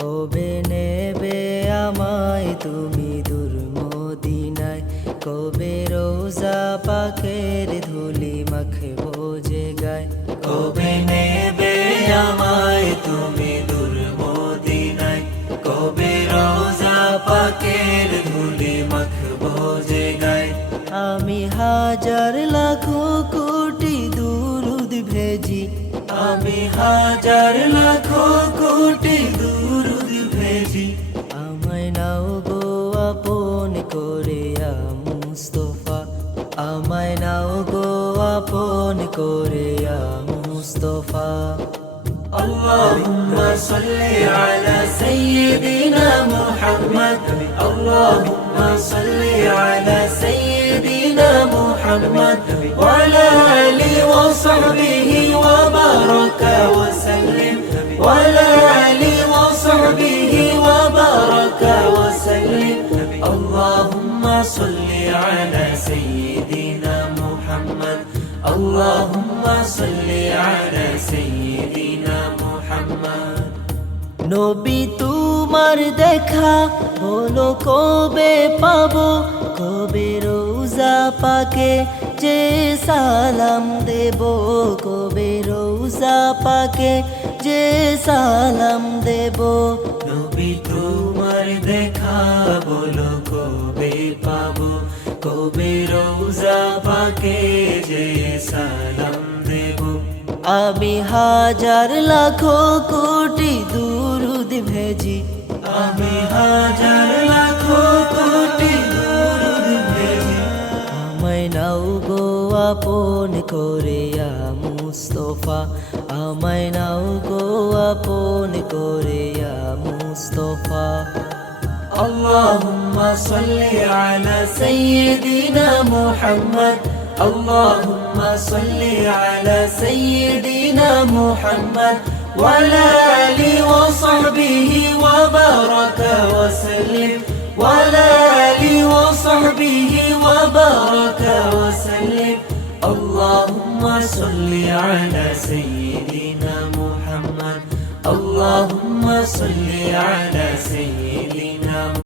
কবে নেবে আমায় তুমি দূর মদিনায়, কবে রোজা পাকের ধুলি মাখবো যে গায়। কবে নেবে আমায় তুমি দূর মদিনায়, কবে রোজা পাকের ধুলি মাখবো যে গায়। আমি হাজার লাখো কোটি দুরুদ ভেজি, আমি হাজার লাখো কোটি দুরুদ ভেজি। আমায় নাও গো আপন করে ইয়া মুস্তাফা, আমায় নাও গো আপন করে ইয়া মুস্তাফা। اللهم صل على سيدنا محمد، اللهم صل على سيدنا محمد وعلى آله وصحبه وبارك وسلم، وعلى آله وصحبه وبارك وسلم. اللهم صل على سيدنا محمد، اللهم صل على سيدنا محمد. নবী তোমার দেখা হলো কবে পাবো, কবে রোজা পাকে যে সালাম দেব, কবে রোজা পাকে যে সালাম দেব। নবী তোমার দেখা বলো কবে পাবো, কবে রোজা পাকে যে সালাম দেব। আমি হাজার লাখো কোটি দুরুদ ভেজি, আমি হাজার লাখো কোটি দুরুদ ভেজি। আমায় নাও গো আপন করে ইয়া মুস্তাফা, আমায় নাও গো আপন করে ইয়া মুস্তাফা। اللهم صل على سيدنا محمد، اللهم صل على سيدنا محمد وعلى آله وصحبه وبارك وسلم، وعلى آله وصحبه وبارك وسلم. اللهم صل على سيدنا محمد، اللهم صل على سيدنا